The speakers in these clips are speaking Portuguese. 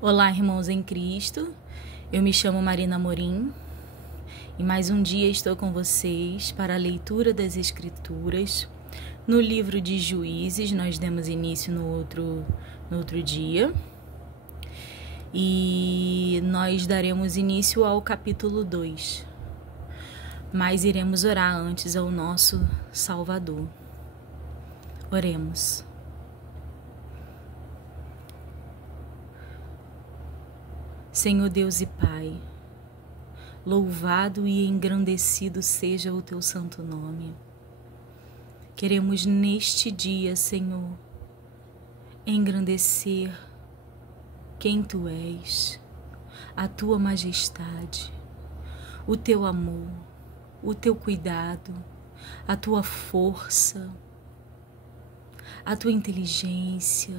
Olá, irmãos em Cristo. Eu me chamo Marina Amorim e mais um dia estou com vocês para a leitura das Escrituras. No livro de Juízes, nós demos início no outro dia e nós daremos início ao capítulo 2. Mas iremos orar antes ao nosso Salvador. Oremos. Senhor Deus e Pai, louvado e engrandecido seja o Teu santo nome. Queremos neste dia, Senhor, engrandecer quem Tu és, a Tua majestade, o Teu amor, o Teu cuidado, a Tua força, a Tua inteligência.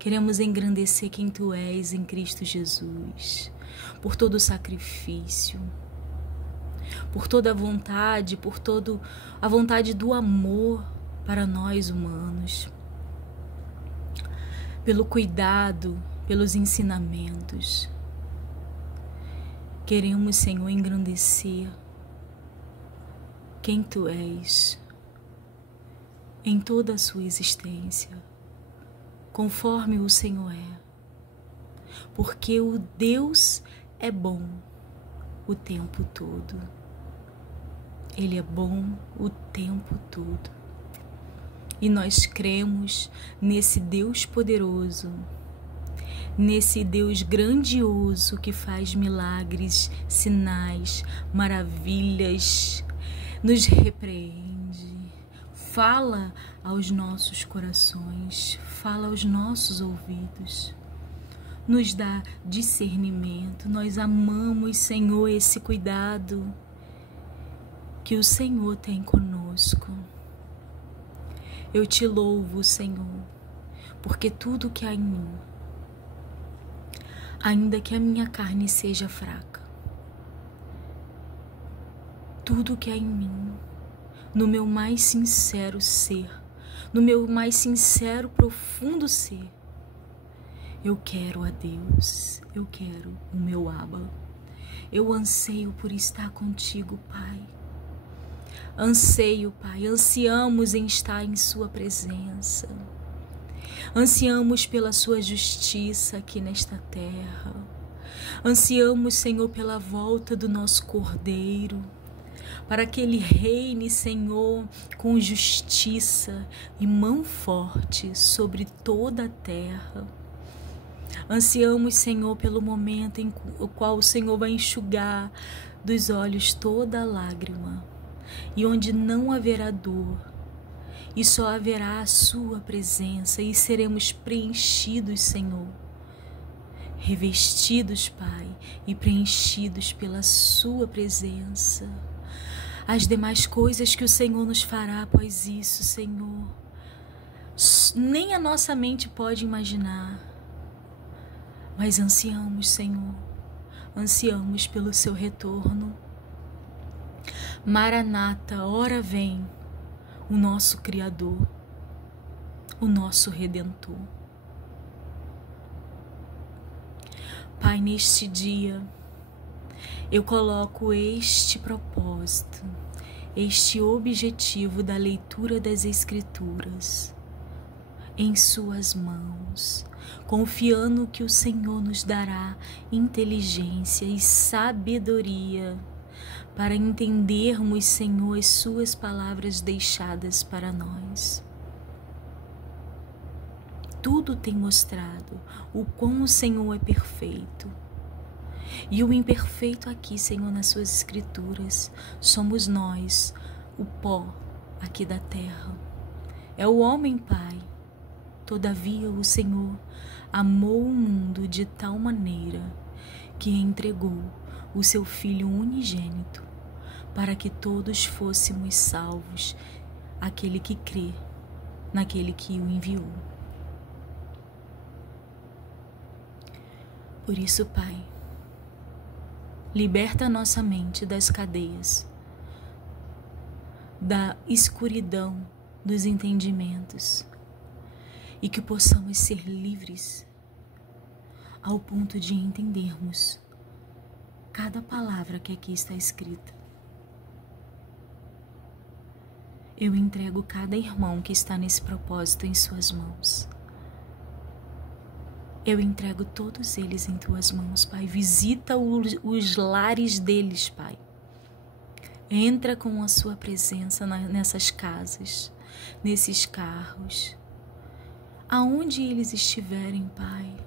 Queremos engrandecer quem Tu és em Cristo Jesus, por todo o sacrifício, por toda a vontade, por toda a vontade do amor para nós humanos, pelo cuidado, pelos ensinamentos. Queremos, Senhor, engrandecer quem Tu és em toda a sua existência, conforme o Senhor é, porque o Deus é bom o tempo todo. Ele é bom o tempo todo. E nós cremos nesse Deus poderoso, nesse Deus grandioso que faz milagres, sinais, maravilhas, nos repreende, fala aos nossos corações, fala aos nossos ouvidos, nos dá discernimento. Nós amamos, Senhor, esse cuidado que o Senhor tem conosco. Eu Te louvo, Senhor, porque tudo que há em mim, ainda que a minha carne seja fraca, tudo que há em mim, no meu mais sincero ser, no meu mais sincero, profundo ser, eu quero a Deus, eu quero o meu Abba. Eu anseio por estar contigo, Pai. Anseio, Pai, ansiamos em estar em Sua presença. Ansiamos pela Sua justiça aqui nesta terra. Ansiamos, Senhor, pela volta do nosso Cordeiro, para que Ele reine, Senhor, com justiça e mão forte sobre toda a terra. Ansiamos, Senhor, pelo momento em o qual o Senhor vai enxugar dos olhos toda a lágrima, e onde não haverá dor, e só haverá a Sua presença, e seremos preenchidos, Senhor, revestidos, Pai, e preenchidos pela Sua presença. As demais coisas que o Senhor nos fará após isso, Senhor, nem a nossa mente pode imaginar. Mas ansiamos, Senhor, ansiamos pelo Seu retorno. Maranata, ora vem o nosso Criador, o nosso Redentor. Pai, neste dia, eu coloco este propósito, este objetivo da leitura das Escrituras em Suas mãos, confiando que o Senhor nos dará inteligência e sabedoria para entendermos, Senhor, as Suas palavras deixadas para nós. Tudo tem mostrado o quão o Senhor é perfeito. E o imperfeito aqui, Senhor, nas Suas Escrituras, somos nós, o pó aqui da terra. É o homem, Pai. Todavia, o Senhor amou o mundo de tal maneira que entregou o Seu Filho unigênito para que todos fôssemos salvos, aquele que crê naquele que o enviou. Por isso, Pai, liberta a nossa mente das cadeias, da escuridão dos entendimentos, e que possamos ser livres ao ponto de entendermos cada palavra que aqui está escrita. Eu entrego cada irmão que está nesse propósito em suas mãos. Eu entrego todos eles em tuas mãos, Pai. Visita os lares deles, Pai. Entra com a sua presença nessas casas, nesses carros, aonde eles estiverem, Pai.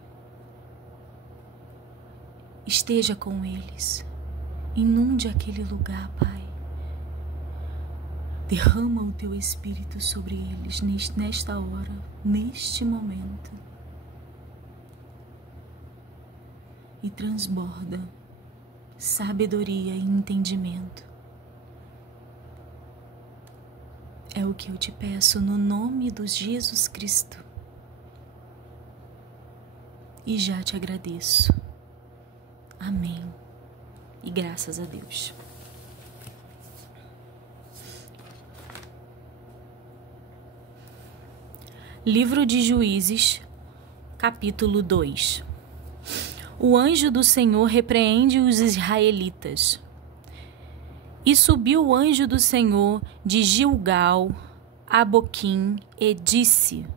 Esteja com eles. Inunde aquele lugar, Pai. Derrama o teu Espírito sobre eles nesta hora, neste momento. E transborda sabedoria e entendimento. É o que eu te peço no nome de Jesus Cristo. E já te agradeço. Amém. E graças a Deus. Livro de Juízes, capítulo 2. O anjo do Senhor repreende os israelitas. E subiu o anjo do Senhor de Gilgal a Boquim e disse: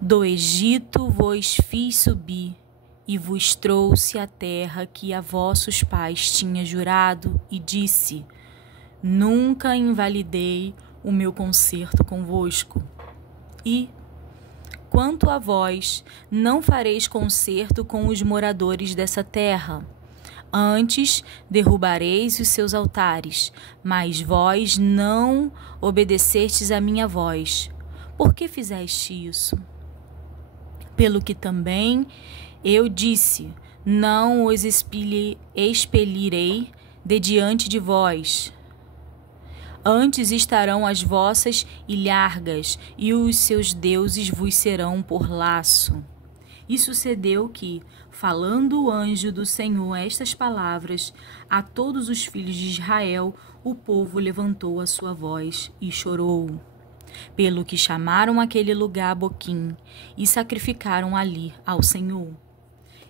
Do Egito vos fiz subir e vos trouxe a terra que a vossos pais tinha jurado, e disse: Nunca invalidei o meu concerto convosco. E, quanto a vós, não fareis concerto com os moradores dessa terra. Antes derrubareis os seus altares, mas vós não obedecestes à minha voz. Por que fizeste isso? Pelo que também eu disse: Não os expelirei de diante de vós. Antes estarão as vossas ilhargas, e os seus deuses vos serão por laço. E sucedeu que, falando o anjo do Senhor estas palavras a todos os filhos de Israel, o povo levantou a sua voz e chorou. Pelo que chamaram aquele lugar Boquim, e sacrificaram ali ao Senhor.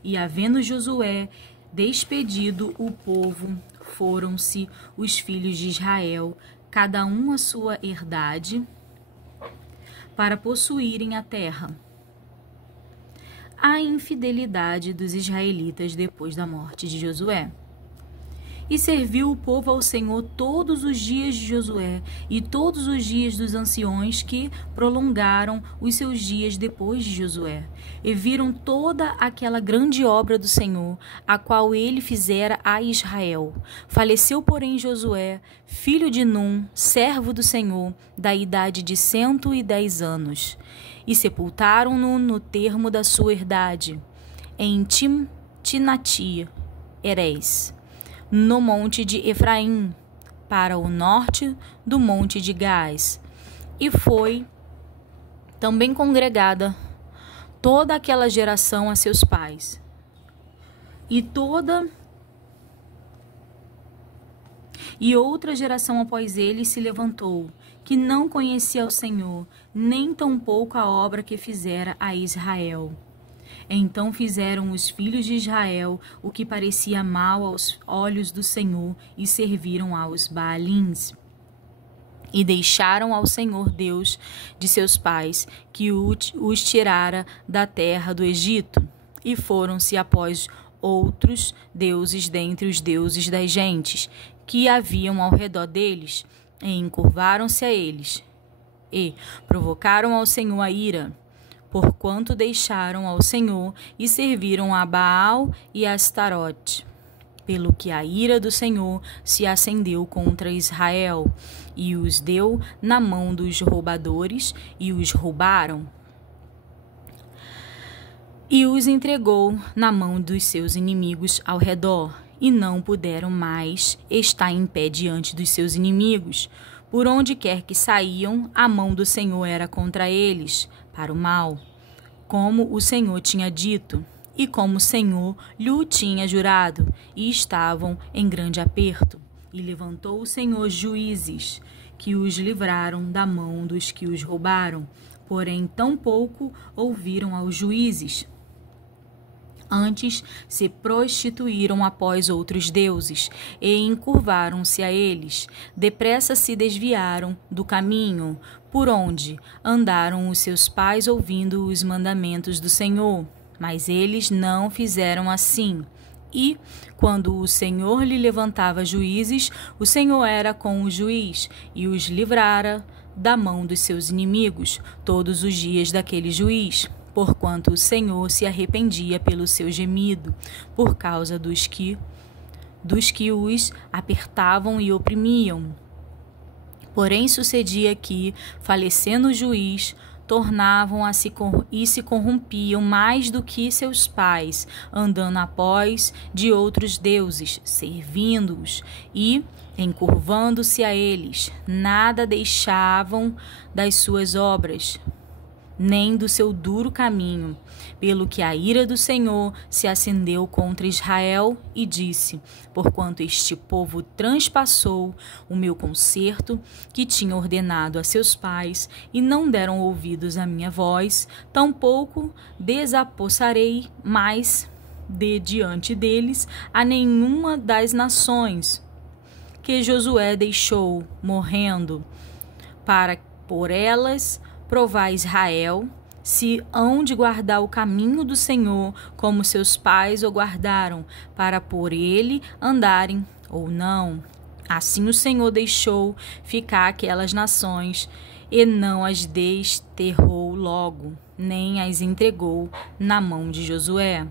E havendo Josué despedido o povo, foram-se os filhos de Israel, cada um a sua herdade, para possuírem a terra. A infidelidade dos israelitas depois da morte de Josué. E serviu o povo ao Senhor todos os dias de Josué e todos os dias dos anciões que prolongaram os seus dias depois de Josué. E viram toda aquela grande obra do Senhor, a qual ele fizera a Israel. Faleceu, porém, Josué, filho de Num, servo do Senhor, da idade de 110 anos. E sepultaram-no no termo da sua herdade, em Timnati Herés, no monte de Efraim, para o norte do monte de Gás. E foi também congregada toda aquela geração a seus pais. E outra geração após ele se levantou, que não conhecia o Senhor, nem tampouco a obra que fizera a Israel. Então fizeram os filhos de Israel o que parecia mal aos olhos do Senhor, e serviram aos Baalins. E deixaram ao Senhor Deus de seus pais, que os tirara da terra do Egito, e foram-se após outros deuses dentre os deuses das gentes, que haviam ao redor deles, e encurvaram-se a eles, e provocaram ao Senhor a ira, porquanto deixaram ao Senhor e serviram a Baal e a Astarote. Pelo que a ira do Senhor se acendeu contra Israel, e os deu na mão dos roubadores, e os roubaram. E os entregou na mão dos seus inimigos ao redor, e não puderam mais estar em pé diante dos seus inimigos. Por onde quer que saíam, a mão do Senhor era contra eles, para o mal, como o Senhor tinha dito, e como o Senhor lhe tinha jurado, e estavam em grande aperto. E levantou o Senhor juízes, que os livraram da mão dos que os roubaram, porém tampouco ouviram aos juízes. Antes se prostituíram após outros deuses e encurvaram-se a eles. Depressa se desviaram do caminho por onde andaram os seus pais ouvindo os mandamentos do Senhor. Mas eles não fizeram assim. E, quando o Senhor lhe levantava juízes, o Senhor era com o juiz e os livrara da mão dos seus inimigos todos os dias daquele juiz. Porquanto o Senhor se arrependia pelo seu gemido, por causa dos que os apertavam e oprimiam. Porém sucedia que, falecendo o juiz, tornavam e se corrompiam mais do que seus pais, andando após de outros deuses, servindo-os e encurvando-se a eles. Nada deixavam das suas obras, nem do seu duro caminho, pelo que a ira do Senhor se acendeu contra Israel e disse: porquanto este povo transpassou o meu concerto que tinha ordenado a seus pais e não deram ouvidos à minha voz, tampouco desapossarei mais de diante deles a nenhuma das nações que Josué deixou morrendo, para por elas provar Israel se hão de guardar o caminho do Senhor, como seus pais o guardaram, para por ele andarem ou não. Assim o Senhor deixou ficar aquelas nações, e não as desterrou logo, nem as entregou na mão de Josué.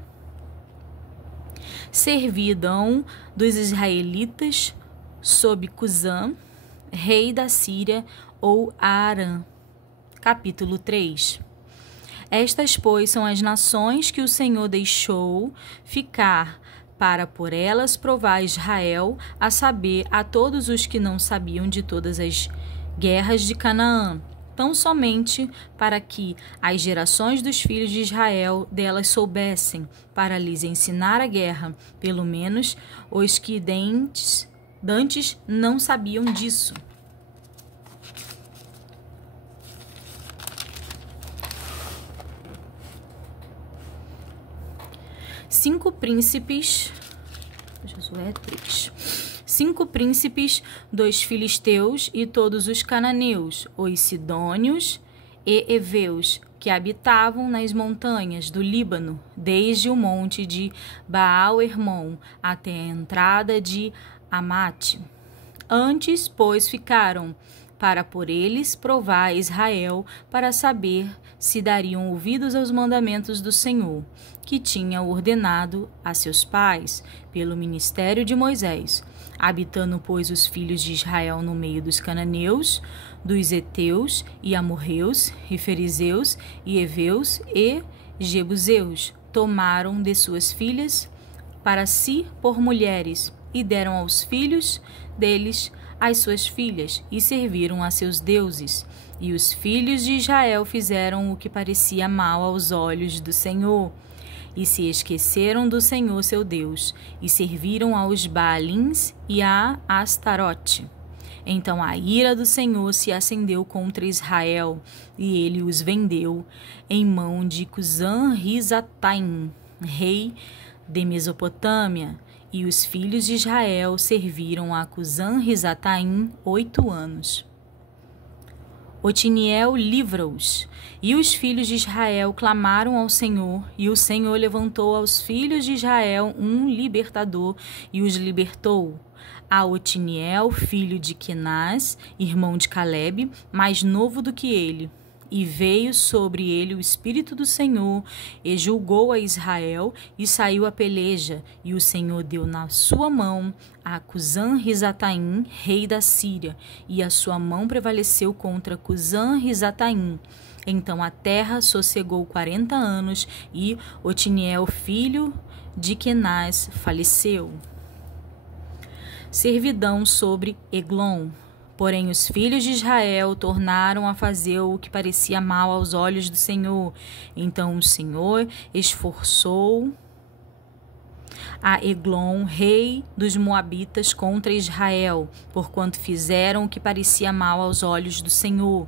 Servidão dos israelitas sob Cusã, rei da Síria, ou Arã. Capítulo 3. Estas, pois, são as nações que o Senhor deixou ficar, para por elas provar Israel, a saber, a todos os que não sabiam de todas as guerras de Canaã, tão somente para que as gerações dos filhos de Israel delas soubessem, para lhes ensinar a guerra, pelo menos os que dantes não sabiam disso. Josué 3. 5 príncipes dos filisteus e todos os cananeus, os sidônios e heveus, que habitavam nas montanhas do Líbano, desde o monte de Baal-Hermon até a entrada de Amate. Antes, pois, ficaram para por eles provar Israel, para saber se dariam ouvidos aos mandamentos do Senhor, que tinha ordenado a seus pais, pelo ministério de Moisés. Habitando, pois, os filhos de Israel no meio dos cananeus, dos heteus e amorreus, e fariseus, e heveus e jebuseus, tomaram de suas filhas para si por mulheres, e deram aos filhos deles as suas filhas, e serviram a seus deuses. E os filhos de Israel fizeram o que parecia mal aos olhos do Senhor, e se esqueceram do Senhor seu Deus, e serviram aos Baalins e a Astarote. Então a ira do Senhor se acendeu contra Israel, e ele os vendeu em mão de Cusã-Risataim, rei de Mesopotâmia. E os filhos de Israel serviram a Cusã-Risataim 8 anos. Otiniel livra-os. E os filhos de Israel clamaram ao Senhor, e o Senhor levantou aos filhos de Israel um libertador, e os libertou. A Otiniel, filho de Quenaz, irmão de Calebe, mais novo do que ele. E veio sobre ele o Espírito do Senhor, e julgou a Israel, e saiu a peleja, e o Senhor deu na sua mão a Cusã-Risataim, rei da Síria, e a sua mão prevaleceu contra Cusã-Risataim. Então a terra sossegou 40 anos, e Otiniel, filho de Quenaz, faleceu. Servidão sobre Eglon. Porém, os filhos de Israel tornaram a fazer o que parecia mal aos olhos do Senhor. Então o Senhor esforçou a Eglon, rei dos Moabitas, contra Israel, porquanto fizeram o que parecia mal aos olhos do Senhor.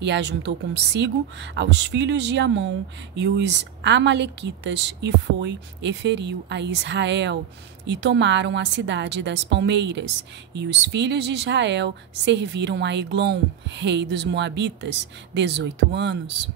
e ajuntou consigo aos filhos de Amon e os amalequitas, e foi e feriu a Israel, e tomaram a cidade das palmeiras. E os filhos de Israel serviram a Eglon, rei dos Moabitas, 18 anos.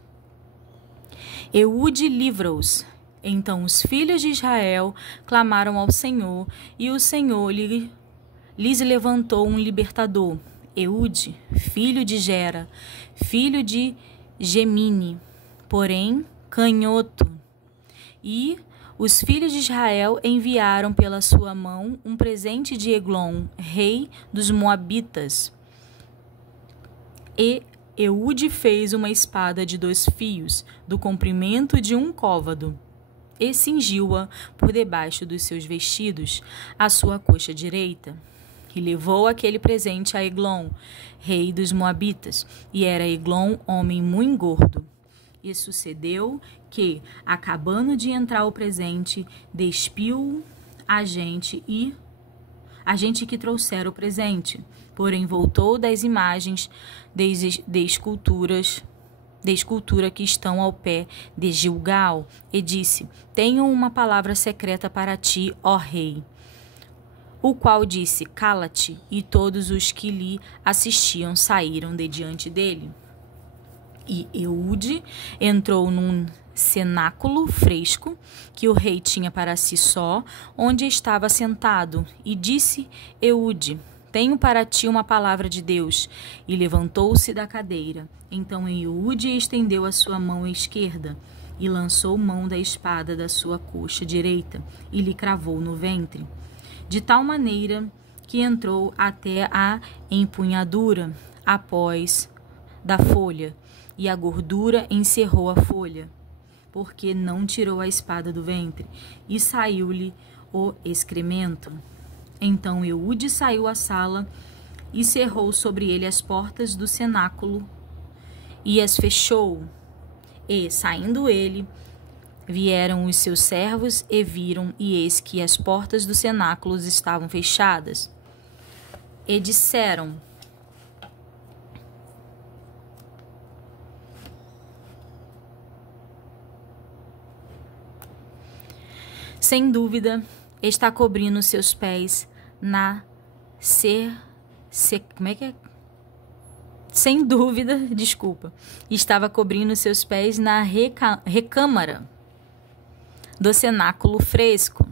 Eude livra-os. Então os filhos de Israel clamaram ao Senhor, e o Senhor lhes levantou um libertador, Eude, filho de Gera, filho de Gemini, porém canhoto. E os filhos de Israel enviaram pela sua mão um presente de Eglon, rei dos Moabitas. E Eude fez uma espada de 2 fios, do comprimento de 1 côvado, e cingiu-a por debaixo dos seus vestidos, à sua coxa direita. E levou aquele presente a Eglon, rei dos Moabitas, e era Eglon homem muito gordo. E sucedeu que, acabando de entrar o presente, despiu a gente que trouxera o presente, porém voltou das imagens de escultura que estão ao pé de Gilgal, e disse: Tenho uma palavra secreta para ti, ó rei. O qual disse: Cala-te, e todos os que lhe assistiam saíram de diante dele. E Eude entrou num cenáculo fresco que o rei tinha para si só, onde estava sentado, e disse Eude: Tenho para ti uma palavra de Deus. E levantou-se da cadeira. Então Eude estendeu a sua mão esquerda e lançou mão da espada da sua coxa direita e lhe cravou no ventre, de tal maneira que entrou até a empunhadura após da folha, e a gordura encerrou a folha, porque não tirou a espada do ventre, e saiu-lhe o excremento. Então Eude saiu à sala e cerrou sobre ele as portas do cenáculo e as fechou. E, saindo ele, vieram os seus servos e viram, e eis que as portas do cenáculo estavam fechadas. E disseram: Sem dúvida, está cobrindo seus pés na Sem dúvida, estava cobrindo seus pés na recâmara do cenáculo fresco,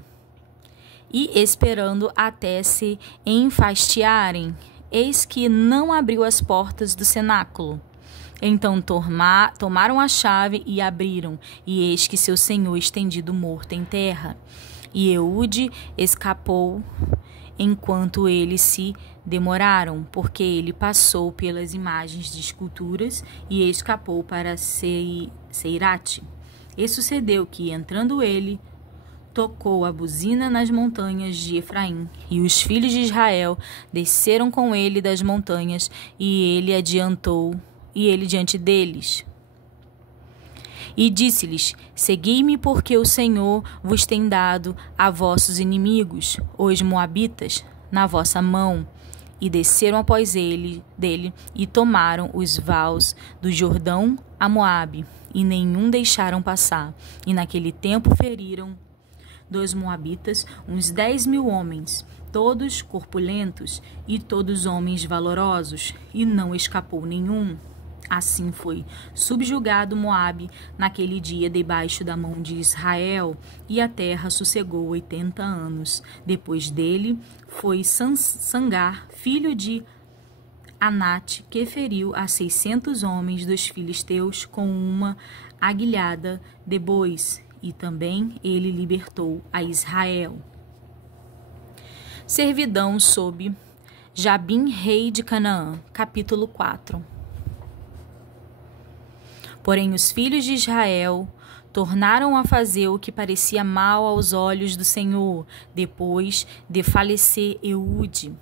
e esperando até se enfastiarem, eis que não abriu as portas do cenáculo. Então tomaram a chave e abriram, e eis que seu senhor estendido morto em terra. E Eude escapou enquanto eles se demoraram, porque ele passou pelas imagens de esculturas e escapou para Seirate. E sucedeu que, entrando ele, tocou a buzina nas montanhas de Efraim, e os filhos de Israel desceram com ele das montanhas, e ele diante deles. E disse-lhes: Segui-me, porque o Senhor vos tem dado a vossos inimigos, os moabitas, na vossa mão. E desceram após dele, e tomaram os vales do Jordão a Moabe, e nenhum deixaram passar. E naquele tempo feriram dos moabitas uns 10.000 homens, todos corpulentos, e todos homens valorosos, e não escapou nenhum. Assim foi subjugado Moabe naquele dia debaixo da mão de Israel, e a terra sossegou 80 anos. Depois dele foi Sangar, filho de Anate, que feriu a 600 homens dos filisteus com uma aguilhada de bois, e também ele libertou a Israel. Servidão sob Jabim, rei de Canaã. Capítulo 4. Porém os filhos de Israel tornaram a fazer o que parecia mal aos olhos do Senhor, depois de falecer Eude.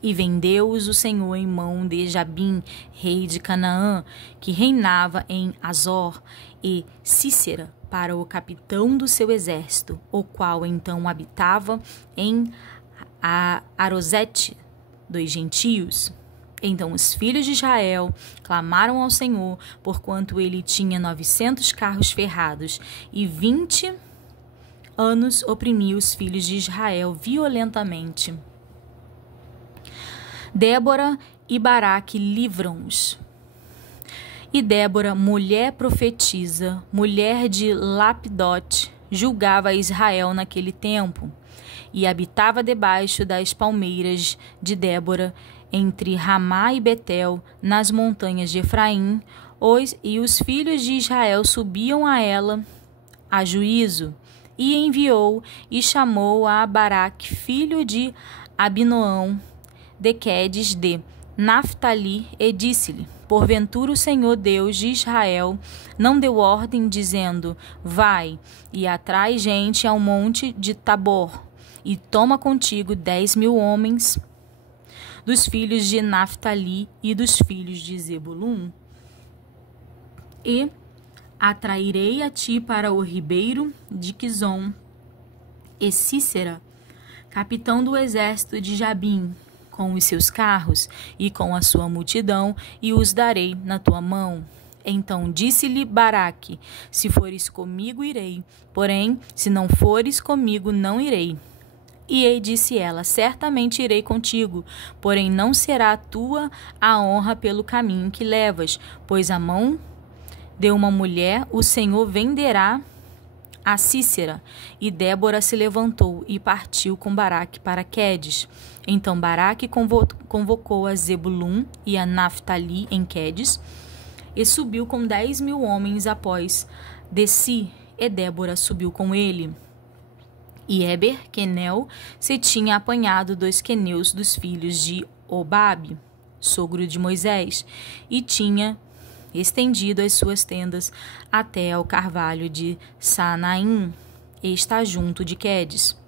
E vendeu-os o Senhor em mão de Jabim, rei de Canaã, que reinava em Azor, e Cícera para o capitão do seu exército, o qual então habitava em Arosete dos gentios. Então os filhos de Israel clamaram ao Senhor, porquanto ele tinha 900 carros ferrados, e 20 anos oprimia os filhos de Israel violentamente. Débora e Baraque livram-os. E Débora, mulher profetisa, mulher de Lapidote, julgava Israel naquele tempo, e habitava debaixo das palmeiras de Débora, entre Ramá e Betel, nas montanhas de Efraim, e os filhos de Israel subiam a ela a juízo, e enviou e chamou a Baraque, filho de Abinoão, de Quedes de Naphtali, e disse-lhe: porventura o Senhor Deus de Israel não deu ordem, dizendo: vai e atrai gente ao monte de Tabor, e toma contigo 10.000 homens dos filhos de Naphtali e dos filhos de Zebulun, e atrairei a ti para o ribeiro de Quizon, e Sísera, capitão do exército de Jabim, com os seus carros e com a sua multidão, e os darei na tua mão. Então disse-lhe Baraque: se fores comigo, irei, porém, se não fores comigo, não irei. E disse ela: certamente irei contigo, porém não será tua a honra pelo caminho que levas, pois a mão de uma mulher o Senhor venderá a Sísera. E Débora se levantou e partiu com Baraque para Quedes. Então Baraque convocou a Zebulun e a Naphtali em Quedes, e subiu com 10.000 homens após de si, e Débora subiu com ele. E Eber, queneu, se tinha apanhado 2 queneus dos filhos de Obabe, sogro de Moisés, e tinha estendido as suas tendas até ao carvalho de Sanaim, e está junto de Quedes.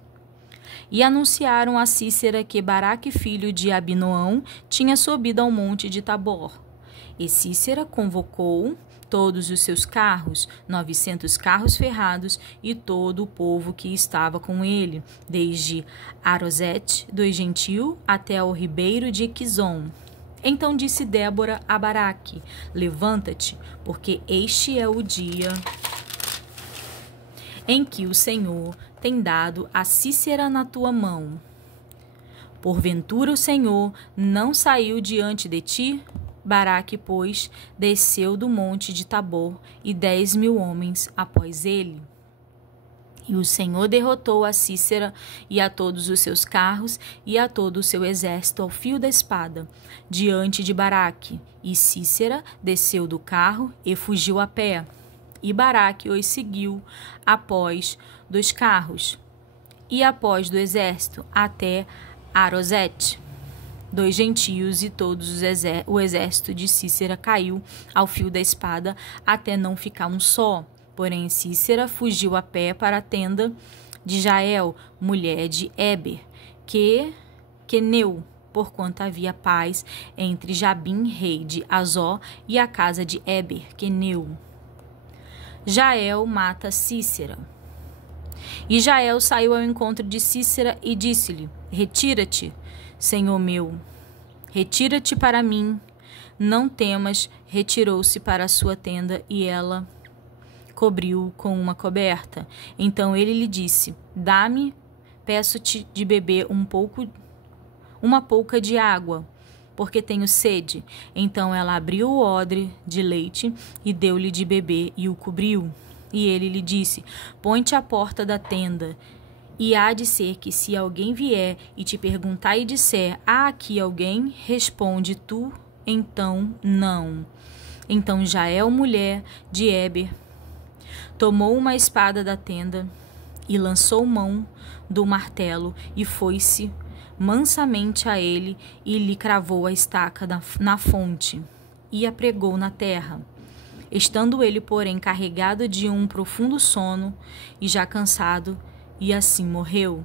E anunciaram a Sísera que Baraque, filho de Abinoão, tinha subido ao monte de Tabor. E Sísera convocou todos os seus carros, 900 carros ferrados, e todo o povo que estava com ele, desde Arosete do gentil até ao ribeiro de Quizon. Então disse Débora a Baraque: levanta-te, porque este é o dia em que o Senhor tem dado a Sísera na tua mão. Porventura o Senhor não saiu diante de ti? Baraque, pois, desceu do monte de Tabor, e 10.000 homens após ele. E o Senhor derrotou a Sísera e a todos os seus carros e a todo o seu exército ao fio da espada, diante de Baraque. E Sísera desceu do carro e fugiu a pé. E Baraque os seguiu após dos carros e após do exército até Arosete. 2 gentios, e todos o exército de Sísera caiu ao fio da espada, até não ficar um só. Porém Sísera fugiu a pé para a tenda de Jael, mulher de Eber, queneu, porquanto havia paz entre Jabim, rei de Azó, e a casa de Eber, queneu. Jael mata Sísera. E Jael saiu ao encontro de Sísera e disse-lhe: retira-te, Senhor meu, retira-te para mim. Não temas. Retirou-se para a sua tenda, e ela cobriu com uma coberta. Então ele lhe disse: dá-me, peço-te de beber uma pouca de água, porque tenho sede. Então ela abriu o odre de leite e deu-lhe de beber, e o cobriu. E ele lhe disse: põe-te à porta da tenda, e há de ser que, se alguém vier e te perguntar e disser: há aqui alguém? Responde tu, então, não. Então Jael, mulher de Eber, tomou uma espada da tenda e lançou mão do martelo, e foi-se mansamente a ele, e lhe cravou a estaca na fonte, e a pregou na terra. Estando ele, porém, carregado de um profundo sono, e já cansado, e assim morreu.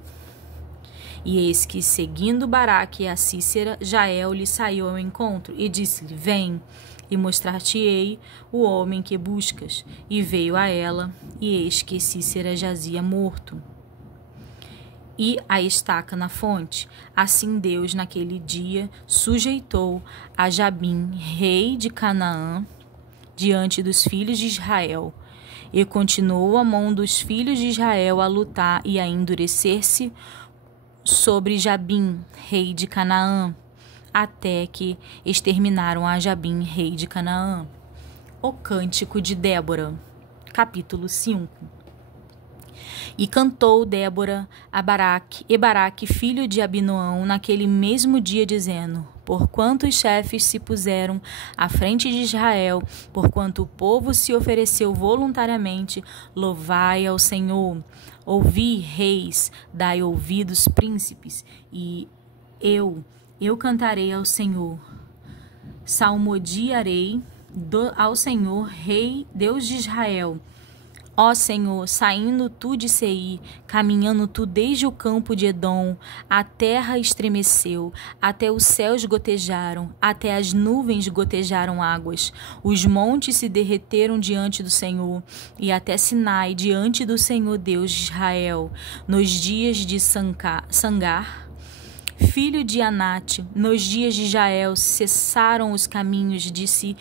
E eis que, seguindo Baraque a Sísera, Jael lhe saiu ao encontro, e disse-lhe: vem, e mostrar-te-ei o homem que buscas. E veio a ela, e eis que Sísera jazia morto. e a estaca na fonte. Assim Deus, naquele dia, sujeitou a Jabim, rei de Canaã, diante dos filhos de Israel. E continuou a mão dos filhos de Israel a lutar e a endurecer-se sobre Jabim, rei de Canaã, até que exterminaram a Jabim, rei de Canaã. O Cântico de Débora, capítulo 5. E cantou Débora a Baraque, filho de Abinoão, naquele mesmo dia, dizendo: Porquanto os chefes se puseram à frente de Israel, porquanto o povo se ofereceu voluntariamente, louvai ao Senhor. Ouvi, reis, dai ouvidos, príncipes, e eu cantarei ao Senhor. Salmodiarei ao Senhor, Rei, Deus de Israel. Ó Senhor, saindo tu de Seir, caminhando tu desde o campo de Edom, a terra estremeceu, até os céus gotejaram, até as nuvens gotejaram águas. Os montes se derreteram diante do Senhor, e até Sinai diante do Senhor Deus de Israel. Nos dias de Sangar, filho de Anate, nos dias de Jael, cessaram os caminhos de se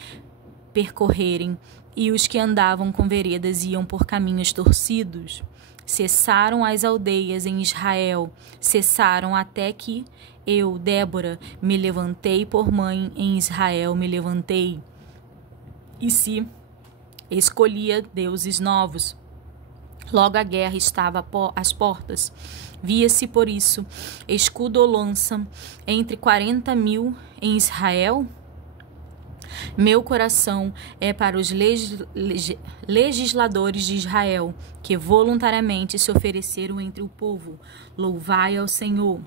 percorrerem, e os que andavam com veredas iam por caminhos torcidos. Cessaram as aldeias em Israel, cessaram até que eu, Débora, me levantei por mãe em Israel, me levantei. E se escolhia deuses novos. Logo a guerra estava às portas. Via-se, por isso, escudo ou lança entre 40.000 em Israel? Meu coração é para os legisladores de Israel, que voluntariamente se ofereceram entre o povo. Louvai ao Senhor.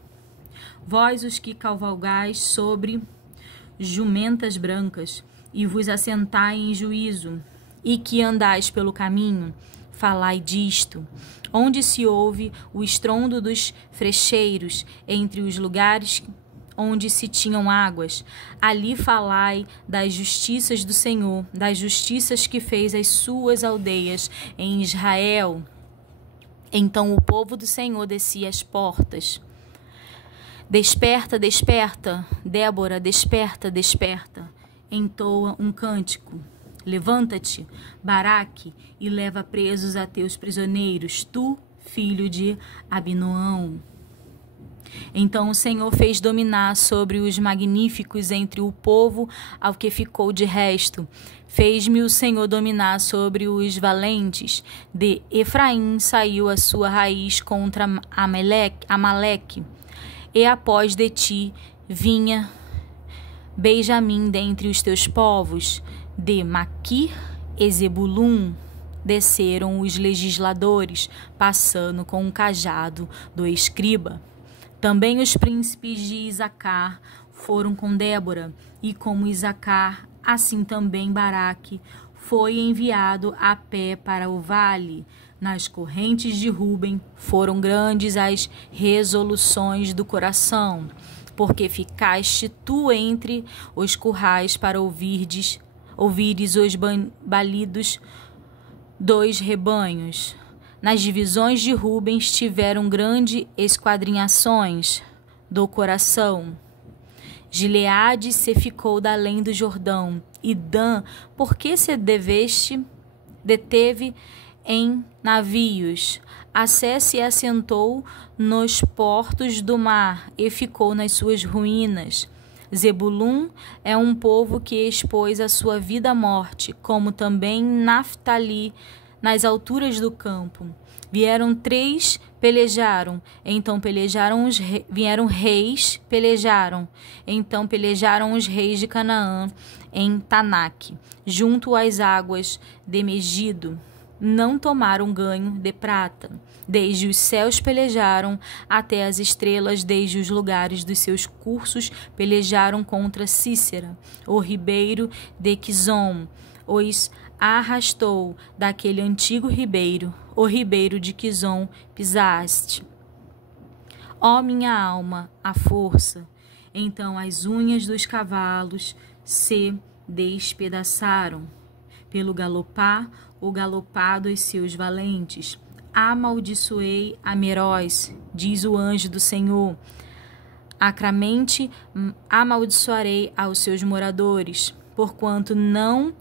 Vós, os que cavalgais sobre jumentas brancas, e vos assentai em juízo, e que andais pelo caminho, falai disto. Onde se ouve o estrondo dos frecheiros, entre os lugares onde se tinham águas, ali falai das justiças do Senhor, das justiças que fez as suas aldeias em Israel. Então o povo do Senhor descia às portas. Desperta, desperta, Débora, desperta, desperta. Entoa um cântico. Levanta-te, Baraque, e leva presos a teus prisioneiros, tu, filho de Abinoão. Então o Senhor fez dominar sobre os magníficos entre o povo ao que ficou de resto. Fez-me o Senhor dominar sobre os valentes. De Efraim saiu a sua raiz contra Amaleque. E após de ti vinha Benjamim dentre os teus povos. De Maquir e Zebulum desceram os legisladores, passando com o cajado do escriba. Também os príncipes de Isacar foram com Débora, e como Isacar, assim também Baraque foi enviado a pé para o vale. Nas correntes de Ruben foram grandes as resoluções do coração, porque ficaste tu entre os currais para ouvires os balidos dos rebanhos. Nas divisões de Rubens tiveram grandes esquadrinhações do coração. Gileade se ficou da além do Jordão, e Dan, porque se deteve em navios. Assé se assentou nos portos do mar e ficou nas suas ruínas. Zebulum é um povo que expôs a sua vida à morte, como também Naftali, nas alturas do campo. Vieram três, pelejaram, então pelejaram vieram reis, pelejaram, então pelejaram os reis de Canaã em Tanaque, junto às águas de Megido. Não tomaram ganho de prata. Desde os céus pelejaram até as estrelas, desde os lugares dos seus cursos pelejaram contra Cícera, o ribeiro de Quizon. Os arrastou daquele antigo ribeiro, o ribeiro de Quizon pisaste. Ó minha alma, a força! Então as unhas dos cavalos se despedaçaram, pelo galopar, o galopar dos seus valentes. amaldiçoei a Meróis, diz o anjo do Senhor. Acramente amaldiçoarei aos seus moradores, porquanto não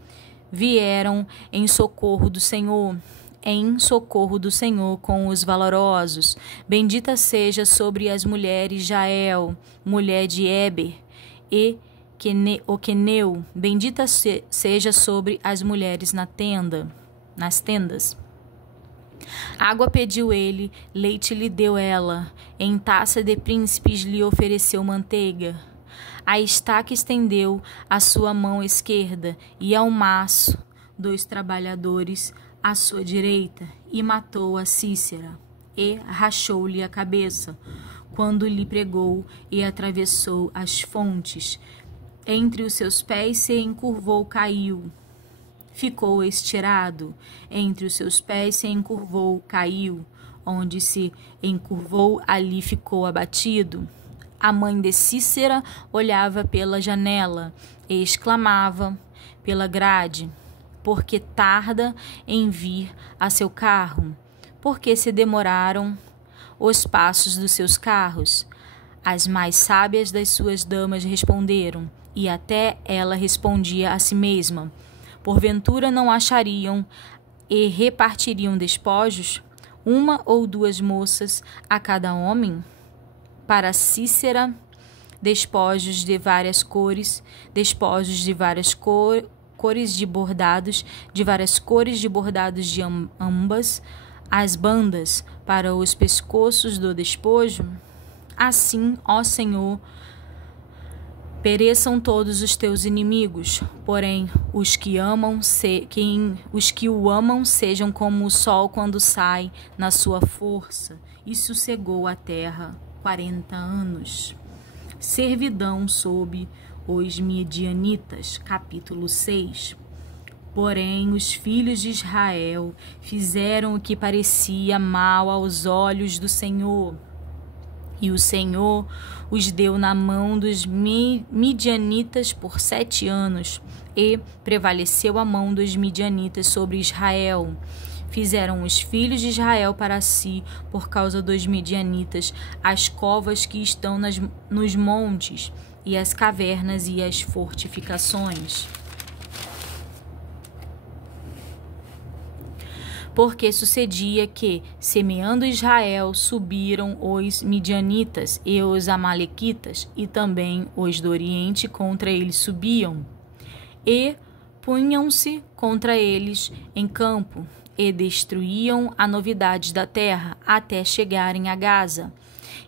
vieram em socorro do Senhor com os valorosos. Bendita seja sobre as mulheres Jael, mulher de Eber, e o Queneu. Bendita seja sobre as mulheres nas tendas. Água pediu ele, leite lhe deu ela, em taça de príncipes lhe ofereceu manteiga. A estaca estendeu a sua mão esquerda, e ao maço 2 trabalhadores à sua direita, e matou a Cícera, e rachou-lhe a cabeça, quando lhe pregou e atravessou as fontes. Entre os seus pés se encurvou, caiu. Ficou estirado, entre os seus pés se encurvou, caiu. Onde se encurvou, ali ficou abatido. A mãe de Cícera olhava pela janela e exclamava pela grade: porque tarda em vir a seu carro? Porque se demoraram os passos dos seus carros? As mais sábias das suas damas responderam, e até ela respondia a si mesma: porventura não achariam e repartiriam despojos, 1 ou 2 moças a cada homem? Para Cícera, despojos de várias cores, despojos de várias cores de bordados, de várias cores de bordados de ambas as bandas, para os pescoços do despojo? Assim, ó Senhor, pereçam todos os teus inimigos, porém os que o amam sejam como o sol quando sai na sua força. E sossegou a terra 40 anos. Servidão sob os Midianitas, capítulo 6. Porém, os filhos de Israel fizeram o que parecia mal aos olhos do Senhor. E o Senhor os deu na mão dos midianitas por 7 anos, e prevaleceu a mão dos midianitas sobre Israel. Fizeram os filhos de Israel para si, por causa dos midianitas, as covas que estão nos montes, e as cavernas e as fortificações. Porque sucedia que, semeando Israel, subiram os midianitas e os amalequitas, e também os do Oriente contra eles subiam, e punham-se contra eles em campo, e destruíam a novidade da terra, até chegarem a Gaza,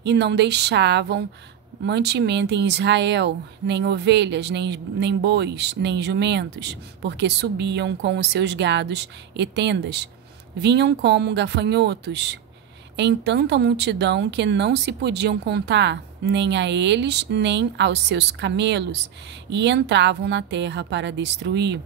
e não deixavam mantimento em Israel, nem ovelhas, nem bois, nem jumentos, porque subiam com os seus gados e tendas. Vinham como gafanhotos, em tanta multidão que não se podiam contar, nem a eles, nem aos seus camelos, e entravam na terra para destruir.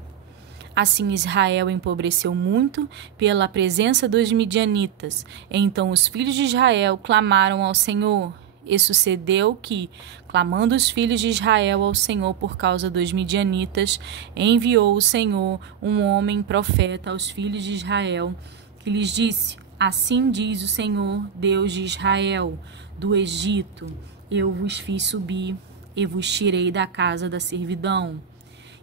Assim Israel empobreceu muito pela presença dos midianitas. Então os filhos de Israel clamaram ao Senhor. E sucedeu que, clamando os filhos de Israel ao Senhor por causa dos midianitas, enviou o Senhor um homem profeta aos filhos de Israel, que lhes disse: assim diz o Senhor, Deus de Israel, do Egito: eu vos fiz subir e vos tirei da casa da servidão,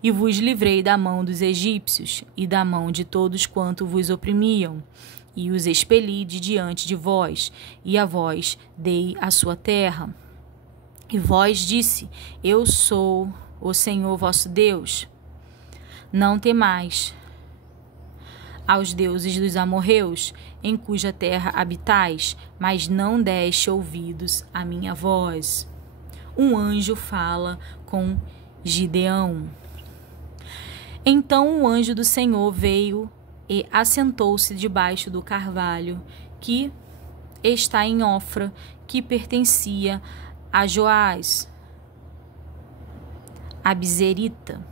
e vos livrei da mão dos egípcios e da mão de todos quanto vos oprimiam, e os expeli de diante de vós, e a vós dei a sua terra. E vós disse: eu sou o Senhor vosso Deus. Não temais aos deuses dos amorreus, em cuja terra habitais, mas não deste ouvidos à minha voz. Um anjo fala com Gideão. Então o anjo do Senhor veio e assentou-se debaixo do carvalho que está em Ofra, que pertencia a Joás, a Bizerita.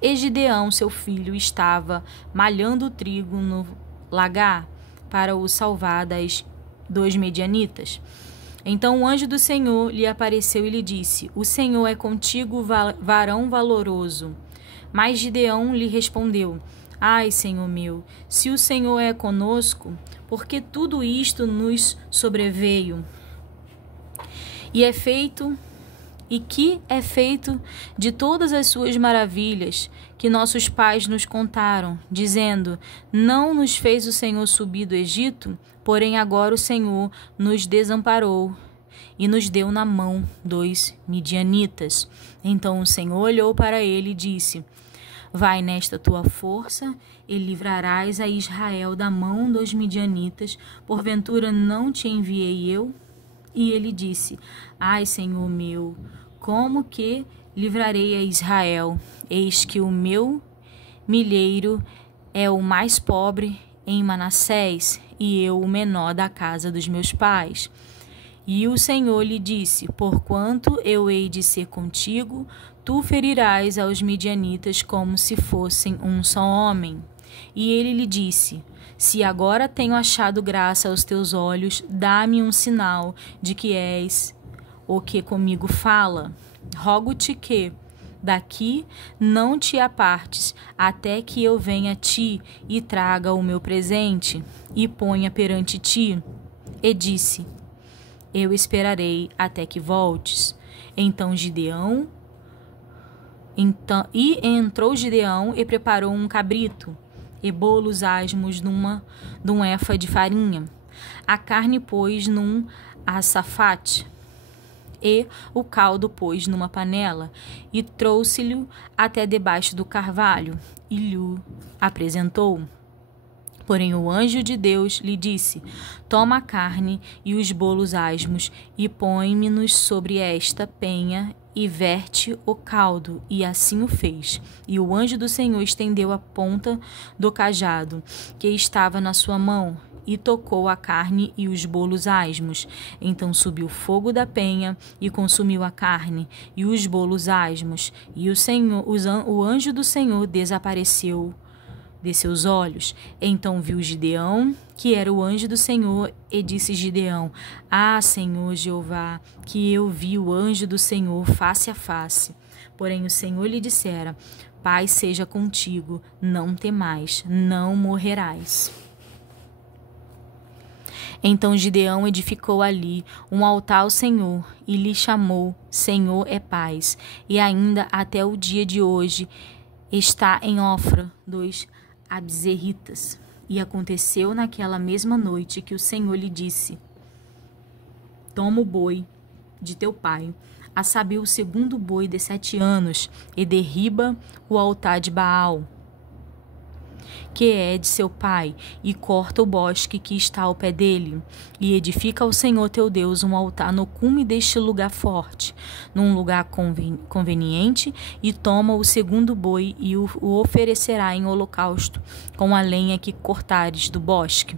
E Gideão, seu filho, estava malhando o trigo no lagar para o salvar dos medianitas. Então o anjo do Senhor lhe apareceu e lhe disse: o Senhor é contigo, varão valoroso. Mas Gideão lhe respondeu: Ai, Senhor meu, se o Senhor é conosco, por que tudo isto nos sobreveio? E que é feito de todas as suas maravilhas que nossos pais nos contaram, dizendo: não nos fez o Senhor subir do Egito, porém agora o Senhor nos desamparou e nos deu na mão dos midianitas. Então o Senhor olhou para ele e disse: vai nesta tua força e livrarás a Israel da mão dos midianitas, porventura não te enviei eu? E ele disse: ai, Senhor meu, como que livrarei a Israel? Eis que o meu milheiro é o mais pobre em Manassés, e eu o menor da casa dos meus pais. E o Senhor lhe disse: porquanto eu hei de ser contigo, tu ferirás aos midianitas como se fossem um só homem. E ele lhe disse: se agora tenho achado graça aos teus olhos, dá-me um sinal de que és o que comigo fala. Rogo-te que daqui não te apartes, até que eu venha a ti e traga o meu presente e ponha perante ti. E disse: eu esperarei até que voltes. Então entrou Gideão e preparou um cabrito e bolos asmos num efa de farinha. A carne pôs num açafate e o caldo pôs numa panela, e trouxe-lhe até debaixo do carvalho, e lhe apresentou. Porém o anjo de Deus lhe disse: toma a carne e os bolos asmos, e põe-me-nos sobre esta penha, e verte o caldo. E assim o fez. E o anjo do Senhor estendeu a ponta do cajado que estava na sua mão, e tocou a carne e os bolos asmos. Então subiu fogo da penha e consumiu a carne e os bolos asmos. E o anjo do Senhor desapareceu de seus olhos. Então viu Gideão, que era o anjo do Senhor, e disse Gideão: ah, Senhor Jeová, que eu vi o anjo do Senhor face a face. Porém o Senhor lhe dissera: paz seja contigo, não temais, não morrerás. Então Gideão edificou ali um altar ao Senhor e lhe chamou: Senhor é paz. E ainda até o dia de hoje está em Ofra dos Abzerritas. E aconteceu naquela mesma noite que o Senhor lhe disse: toma o boi de teu pai, a saber o segundo boi de 7 anos, e derriba o altar de Baal, que é de seu pai, e corta o bosque que está ao pé dele, e edifica ao Senhor teu Deus um altar no cume deste lugar forte, num lugar conveniente, e toma o segundo boi e o oferecerá em holocausto, com a lenha que cortares do bosque.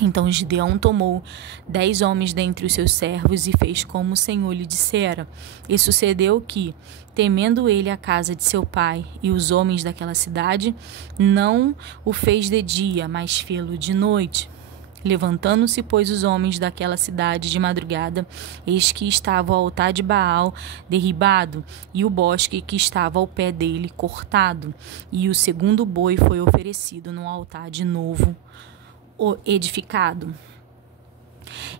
Então Gideão tomou 10 homens dentre os seus servos e fez como o Senhor lhe dissera. E sucedeu que, temendo ele a casa de seu pai e os homens daquela cidade, não o fez de dia, mas fê-lo de noite. Levantando-se, pois, os homens daquela cidade de madrugada, eis que estava o altar de Baal derribado, e o bosque que estava ao pé dele cortado, e o segundo boi foi oferecido no altar de novo edificado.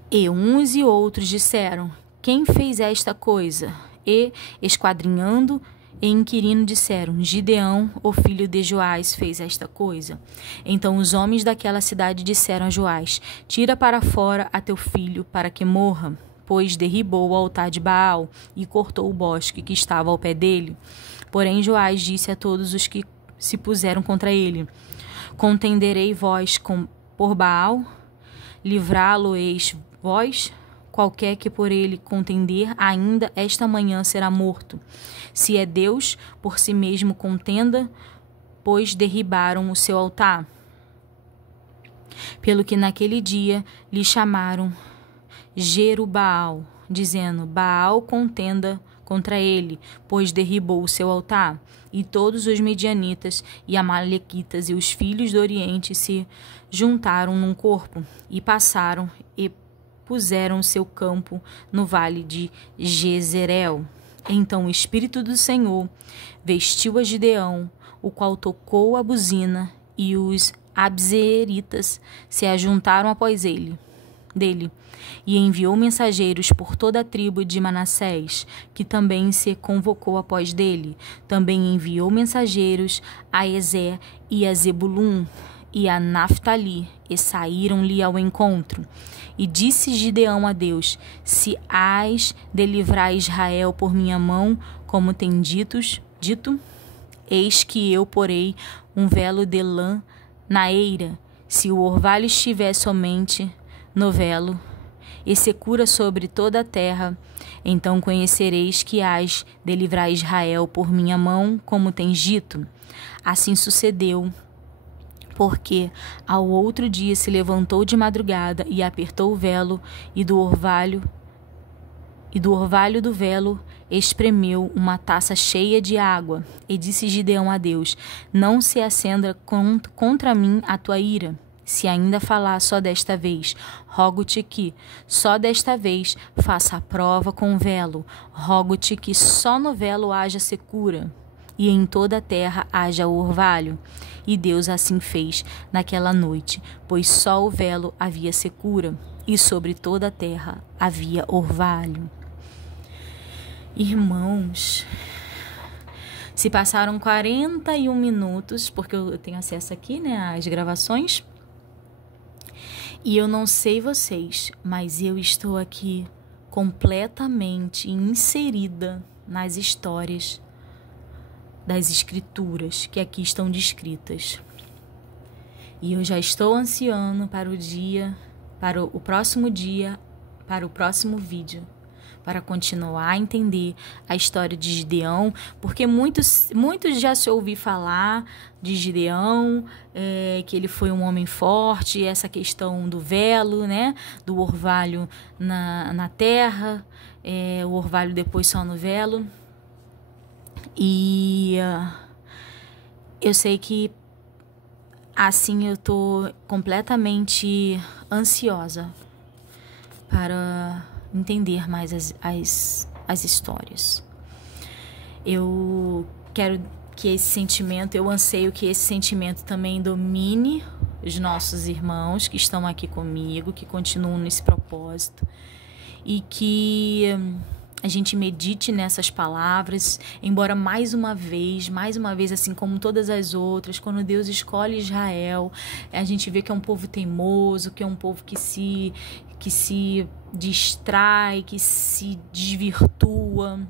E uns e outros disseram: quem fez esta coisa? E, esquadrinhando e inquirindo, disseram: Gideão, o filho de Joás, fez esta coisa. Então os homens daquela cidade disseram a Joás: tira para fora a teu filho, para que morra. Pois derribou o altar de Baal e cortou o bosque que estava ao pé dele. Porém Joás disse a todos os que se puseram contra ele: contenderei vós por Baal? Livrá-lo-eis vós? Qualquer que por ele contender, ainda esta manhã será morto. Se é Deus, por si mesmo contenda, pois derribaram o seu altar. Pelo que naquele dia lhe chamaram Jerubaal, dizendo: Baal contenda contra ele, pois derribou o seu altar. E todos os medianitas e amalequitas e os filhos do Oriente se juntaram num corpo, e passaram e puseram seu campo no vale de Jezreel. Então o Espírito do Senhor vestiu a Gideão, o qual tocou a buzina, e os abzeritas se ajuntaram após dele, e enviou mensageiros por toda a tribo de Manassés, que também se convocou após dele. Também enviou mensageiros a Ezer e a Zebulun e a Naftali, e saíram-lhe ao encontro. E disse Gideão a Deus: se hás de livrar Israel por minha mão, como tem dito, eis que eu porei um velo de lã na eira, se o orvalho estiver somente no velo, e secura sobre toda a terra, então conhecereis que hás de livrar Israel por minha mão, como tens dito. Assim sucedeu, porque ao outro dia se levantou de madrugada e apertou o velo, e do orvalho do velo espremeu uma taça cheia de água. E disse Gideão a Deus: não se acenda contra mim a tua ira, se ainda falar só desta vez. Rogo-te que só desta vez faça a prova com o velo. Rogo-te que só no velo haja secura, e em toda a terra haja orvalho. E Deus assim fez naquela noite, pois só o velo havia secura, e sobre toda a terra havia orvalho. Irmãos, se passaram 41 minutos, porque eu tenho acesso aqui, né, às gravações, e eu não sei vocês, mas eu estou aqui completamente inserida nas histórias das escrituras que aqui estão descritas. E eu já estou ansiando para o próximo dia, para o próximo vídeo, para continuar a entender a história de Gideão, porque muitos já se ouviram falar de Gideão, que ele foi um homem forte, essa questão do velo, né, do orvalho na terra, o orvalho depois só no velo. E eu sei que assim eu tô completamente ansiosa para entender mais as histórias. Eu quero que esse sentimento, eu anseio que esse sentimento também domine os nossos irmãos que estão aqui comigo, que continuam nesse propósito, e que a gente medite nessas palavras, embora mais uma vez, assim como todas as outras, quando Deus escolhe Israel, a gente vê que é um povo teimoso, que é um povo que se distrai, que se desvirtua,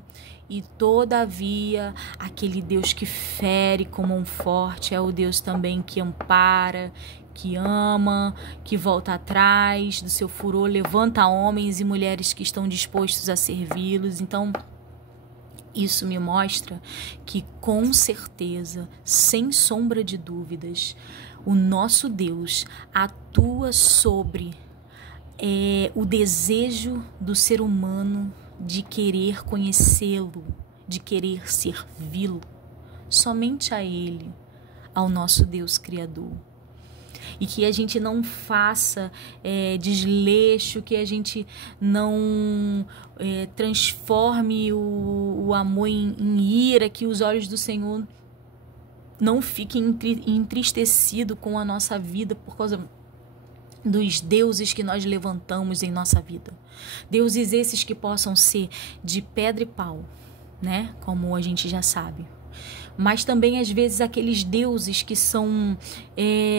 e todavia aquele Deus que fere com mão forte é o Deus também que ampara, que ama, que volta atrás do seu furor, levanta homens e mulheres que estão dispostos a servi-los. Então, isso me mostra que, com certeza, sem sombra de dúvidas, o nosso Deus atua sobre o desejo do ser humano de querer conhecê-lo, de querer servi-lo, somente a Ele, ao nosso Deus Criador. E que a gente não faça desleixo, que a gente não transforme o amor em ira, que os olhos do Senhor não fiquem entristecidos com a nossa vida por causa dos deuses que nós levantamos em nossa vida. Deuses esses que possam ser de pedra e pau, né? Como a gente já sabe. Mas também, às vezes, aqueles deuses que são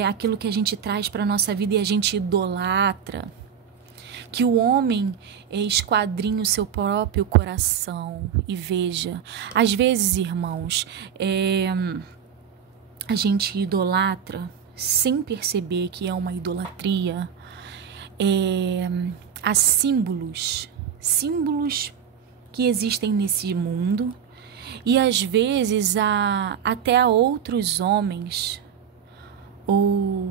aquilo que a gente traz para a nossa vida e a gente idolatra. Que o homem esquadrinhe o seu próprio coração e veja. Às vezes, irmãos, a gente idolatra sem perceber que é uma idolatria a símbolos que existem nesse mundo, e às vezes até a outros homens, ou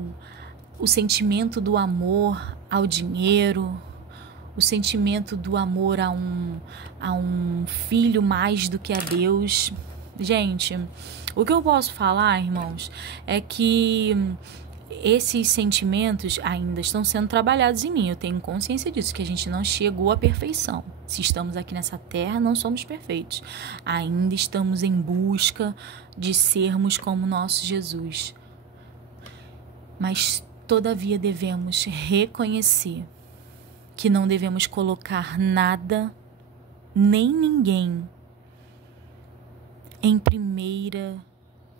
o sentimento do amor ao dinheiro, o sentimento do amor a um filho mais do que a Deus. Gente, o que eu posso falar, irmãos, é que esses sentimentos ainda estão sendo trabalhados em mim. Eu tenho consciência disso, que a gente não chegou à perfeição. Se estamos aqui nessa terra, não somos perfeitos. Ainda estamos em busca de sermos como nosso Jesus. Mas, todavia, devemos reconhecer que não devemos colocar nada, nem ninguém, em primeira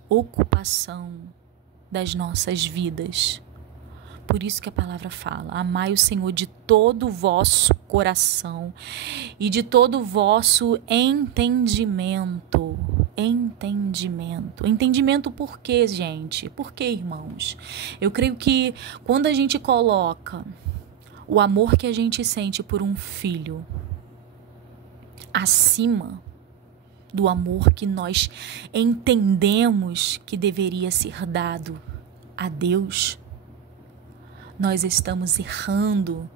ocupação das nossas vidas. Por isso que a palavra fala: amai o Senhor de todo o vosso coração e de todo o vosso entendimento. Entendimento por quê, gente? Por quê, irmãos? Eu creio que quando a gente coloca o amor que a gente sente por um filho acima do amor que nós entendemos que deveria ser dado a Deus, nós estamos errando,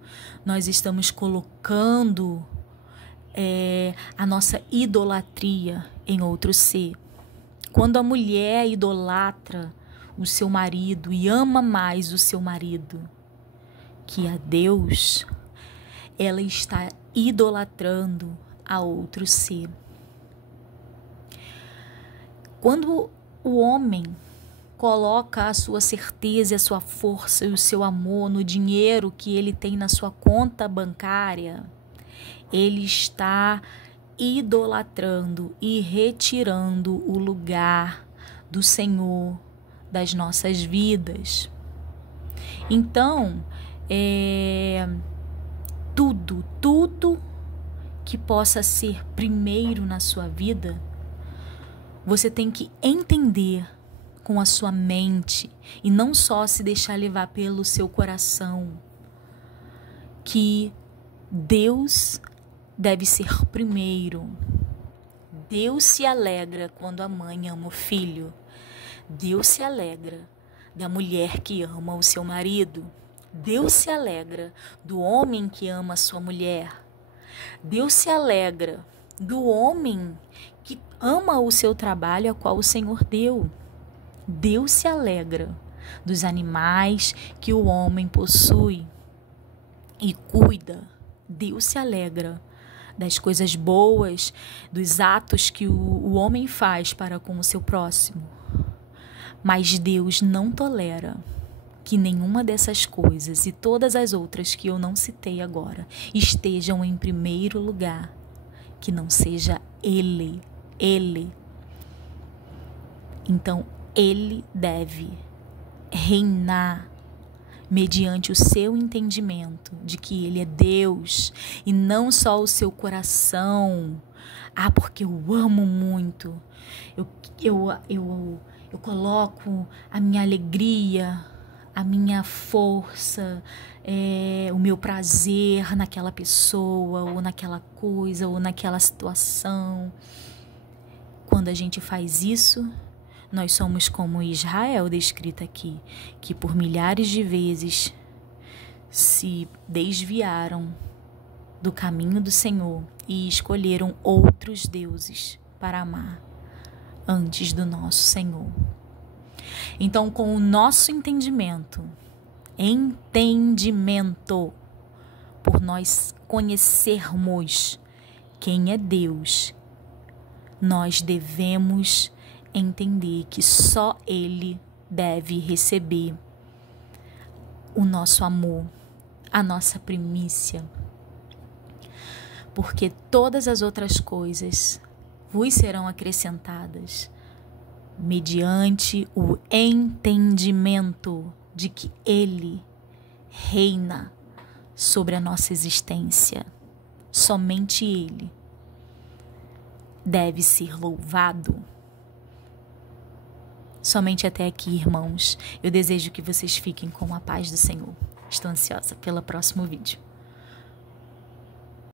nós estamos colocando a nossa idolatria em outro ser. Quando a mulher idolatra o seu marido e ama mais o seu marido que a Deus, ela está idolatrando a outro ser. Quando o homem coloca a sua certeza, a sua força e o seu amor no dinheiro que ele tem na sua conta bancária, ele está idolatrando e retirando o lugar do Senhor das nossas vidas. Então, tudo que possa ser primeiro na sua vida, você tem que entender com a sua mente e não só se deixar levar pelo seu coração que Deus deve ser primeiro. Deus se alegra quando a mãe ama o filho. Deus se alegra da mulher que ama o seu marido. Deus se alegra do homem que ama a sua mulher. Deus se alegra do homem que ama o seu trabalho, a qual o Senhor deu. Deus se alegra dos animais que o homem possui e cuida. Deus se alegra das coisas boas, dos atos que o homem faz para com o seu próximo. Mas Deus não tolera que nenhuma dessas coisas e todas as outras que eu não citei agora estejam em primeiro lugar, que não seja Ele. Então, Ele deve reinar mediante o seu entendimento de que Ele é Deus e não só o seu coração. Porque eu amo muito, eu coloco a minha alegria, a minha força, o meu prazer naquela pessoa, ou naquela coisa, ou naquela situação. Quando a gente faz isso, nós somos como Israel, descrito aqui, que por milhares de vezes se desviaram do caminho do Senhor e escolheram outros deuses para amar antes do nosso Senhor. Então, com o nosso entendimento, por nós conhecermos quem é Deus, nós devemos entender que só Ele deve receber o nosso amor, a nossa primícia, porque todas as outras coisas vos serão acrescentadas mediante o entendimento de que Ele reina sobre a nossa existência. Somente Ele deve ser louvado. Somente até aqui, irmãos. Eu desejo que vocês fiquem com a paz do Senhor. Estou ansiosa pelo próximo vídeo.